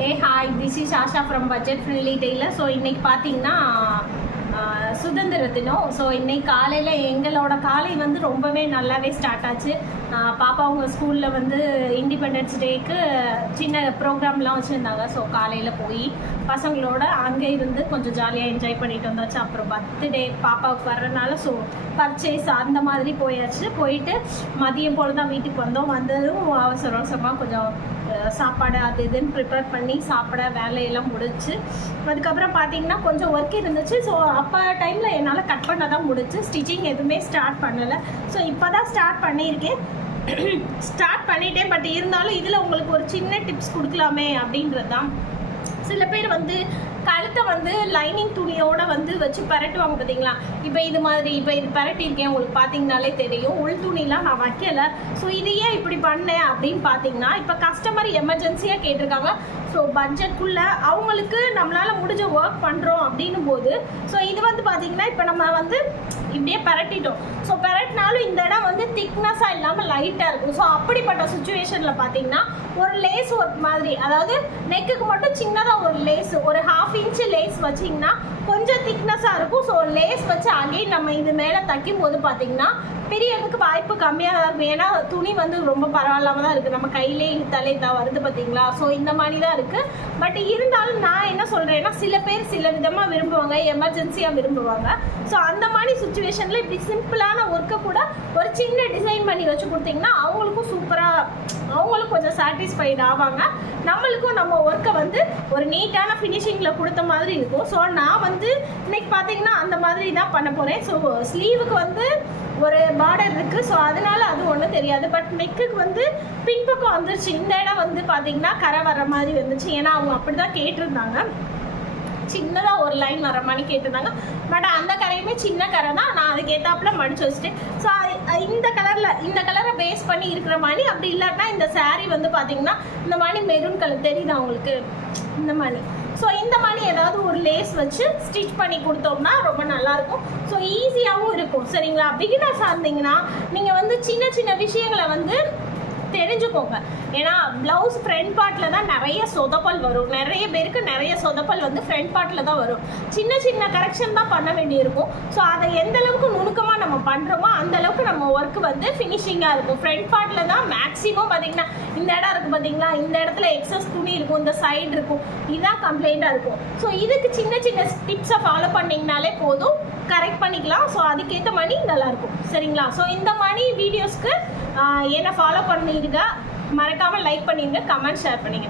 Hey hi, this is Asha from Budget Friendly Tailor. So இன்னைக்கு பார்த்தீங்கன்னா சுதந்திர தினம். ஸோ இன்னைக்கு காலையில் எங்களோட காலை வந்து ரொம்பவே நல்லாவே ஸ்டார்ட் ஆச்சு. பாப்பா அவங்க ஸ்கூலில் வந்து இண்டிபெண்டன்ஸ் டேக்கு சின்ன ப்ரோக்ராம்லாம் வச்சுருந்தாங்க. ஸோ காலையில் போய் பசங்களோட அங்கே இருந்து கொஞ்சம் ஜாலியாக என்ஜாய் பண்ணிட்டு வந்தாச்சு. அப்புறம் பர்த்டே பாப்பாவுக்கு வர்றதுனால ஸோ பர்ச்சேஸ் அந்த மாதிரி போயிட்டு மதியம் போல் தான் வீட்டுக்கு வந்ததும் அவசர அவசரமாக கொஞ்சம் சாப்பாடு அது இதுன்னு ப்ரிப்பேர் பண்ணி சாப்பிட வேலையெல்லாம் முடிச்சு அதுக்கப்புறம் பார்த்தீங்கன்னா கொஞ்சம் ஒர்க் இருந்துச்சு. ஸோ அப்போ டைமில் என்னால் கட் பண்ண தான் முடிச்சு. ஸ்டிச்சிங் எதுவுமே ஸ்டார்ட் பண்ணலை. ஸோ இப்போ தான் ஸ்டார்ட் பண்ணிட்டேன். பட் இருந்தாலும் இதில் உங்களுக்கு ஒரு சின்ன டிப்ஸ் கொடுக்கலாமே அப்படின்றது தான். சில பேர் வந்து கழுத்தை வந்து லைனிங் துணியோட வந்து வச்சு பரட்டுவாங்க பார்த்தீங்களா. இப்போ இது பரட்டியிருக்கேன், உங்களுக்கு பார்த்தீங்கனாலே தெரியும். உள் துணிலாம் நான் வைக்கலை. ஸோ இது ஏன் இப்படி பண்ணேன் அப்படின்னு பார்த்தீங்கன்னா, இப்போ கஸ்டமர் எமர்ஜென்சியாக கேட்டிருக்காங்க. ஸோ பட்ஜெட்குள்ளே அவங்களுக்கு நம்மளால் முடிஞ்ச ஒர்க் பண்ணுறோம் அப்படின்னும் போது ஸோ இது வந்து பார்த்தீங்கன்னா இப்போ நம்ம வந்து இப்படியே பரட்டிட்டோம். ஸோ பரட்டினாலும் இந்த இடம் வந்து திக்னஸாக இல்லாமல் லைட்டாக இருக்கும். ஸோ அப்படிப்பட்ட சுச்சுவேஷனில் பார்த்தீங்கன்னா ஒரு லேஸ் ஒர்க் மாதிரி, அதாவது நெக்குக்கு மட்டும் சின்னதாக ஒரு லேஸ், ஒரு 1/2 இன்ச்சு லேஸ் வச்சிங்கன்னா கொஞ்சம் திக்னஸாக இருக்கும். ஸோ லேஸ் வச்சு அகைன் நம்ம இது மேலே தைக்கும் போது பார்த்தீங்கன்னா பெரியதுக்கு வாய்ப்பு கம்மியாக தான் இருக்கும். ஏன்னா துணி வந்து ரொம்ப பரவாயில்லாமல் தான் இருக்குது. நம்ம கையிலே இழுத்தாலே தான் வருது பார்த்தீங்களா. ஸோ இந்த மாதிரி தான் இருக்குது. பட் இருந்தாலும் நான் என்ன சொல்கிறேன்னா, சில பேர் சில விதமாக விரும்புவாங்க, எமர்ஜென்சியாக விரும்புவாங்க. ஸோ அந்த மாதிரி சுச்சுவேஷனில் இப்படி சிம்பிளான ஒர்க்கை கூட ஒரு சின்ன டிசைன் பண்ணி வச்சு கொடுத்தீங்கன்னா அவங்களுக்கும் சூப்பராக, அவங்களும் கொஞ்சம் சாட்டிஸ்ஃபைட் ஆவாங்க. நம்மளுக்கும் நம்ம ஒர்க்கை வந்து ஒரு நீட்டான ஃபினிஷிங்கில் கொடுத்த மாதிரி இருக்கும். ஸோ நான் வந்து இன்னைக்கு பார்த்தீங்கன்னா அந்த மாதிரி தான் பண்ண போகிறேன். ஸோ ஸ்லீவுக்கு வந்து ஒரு பார்டர் இருக்குது. ஸோ அதனால அது ஒன்றும் தெரியாது. பட் நெக்குக்கு வந்து பின்பக்கம் வந்துருச்சு. இந்த இடம் வந்து பார்த்தீங்கன்னா கரை வர்ற மாதிரி வந்துச்சு. ஏன்னா அவங்க அப்படி தான் கேட்டிருந்தாங்க, சின்னதாக ஒரு லைன் வர மாதிரி கேட்டிருந்தாங்க. பட் அந்த கரையுமே சின்ன கரை தான். நான் அதுக்கு ஏற்றாப்புல மடிச்சு வச்சுட்டேன். ஸோ இந்த கலரை பேஸ் பண்ணி இருக்கிற மாதிரி, அப்படி இல்லாட்டினா இந்த சாரீ வந்து பார்த்தீங்கன்னா இந்த மாதிரி மெரூன் கலர் தெரியுதா உங்களுக்கு, இந்த மாதிரி. ஸோ இந்த மாதிரி ஏதாவது ஒரு லேஸ் வச்சு ஸ்டிச் பண்ணி கொடுத்தோம்னா ரொம்ப நல்லாயிருக்கும். ஸோ ஈஸியாகவும் இருக்கும். சரிங்களா? பிகினர்ஸாக இருந்தீங்கன்னா நீங்கள் வந்து சின்ன சின்ன விஷயங்களை வந்து தெரிஞ்சுக்கோங்க. ஏன்னா ப்ளவுஸ் ஃப்ரண்ட் பார்ட்டில் தான் நிறைய சொதப்பல் வரும். நிறைய பேருக்கு நிறைய சொதப்பல் வந்து ஃப்ரண்ட் பார்ட்டில் தான் வரும். சின்ன சின்ன கரெக்ஷன் தான் பண்ண வேண்டியிருக்கும். ஸோ அதை எந்த அளவுக்கு நுணுக்கமாக நம்ம பண்ணுறோமோ அந்த அளவுக்கு நம்ம ஒர்க் வந்து ஃபினிஷிங்காக இருக்கும். ஃப்ரண்ட் பார்ட்டில் தான் மேக்ஸிமம் பார்த்தீங்கன்னா இந்த இடம் இருக்குது பார்த்தீங்களா, இந்த இடத்துல எக்ஸஸ் துணி இருக்கும், இந்த சைடு இருக்கும், இதுதான் கம்ப்ளைண்ட்டாக இருக்கும். ஸோ இதுக்கு சின்ன சின்ன டிப்ஸை ஃபாலோ பண்ணிங்கனாலே போதும், கரெக்ட் பண்ணிக்கலாம். ஸோ அதுக்கேற்ற மாதிரி நல்லாயிருக்கும். சரிங்களா? ஸோ இந்த மாதிரி வீடியோஸ்க்கு என்ன ஃபாலோ பண்ணிடுங்க. மறக்காமல் லைக் பண்ணிடுங்க, கமெண்ட் ஷேர் பண்ணிங்க.